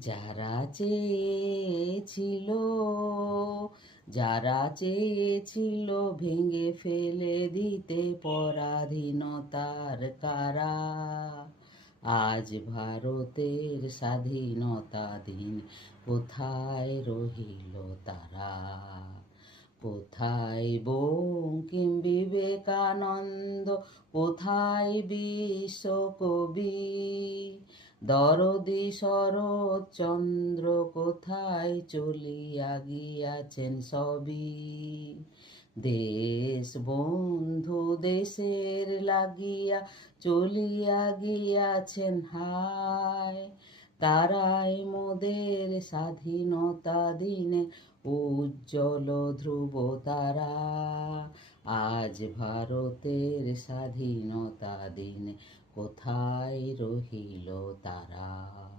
যারা চেয়েছিল যারা চেয়েছিল ভেঙে ফেলে দিতে পরাধীনতার কারা, আজ ভারতের স্বাধীনতা দিন কোথায় রহিল তারা? কোথায় বঙ্কিম বিবেকানন্দ, কোথায় বিশ্বকবি দরদি শরৎচন্দ্র, কোথায় চলিয়া গিয়াছেন সবই? দেশ বন্ধু দেশের লাগিয়া চলিয়া গিয়াছেন হায়, তারাই মোদের স্বাধীনতা দিনে উজ্জ্বল ধ্রুব তারা। আজ ভারতের স্বাধীনতা দিনে কোথায় রহিল তারা?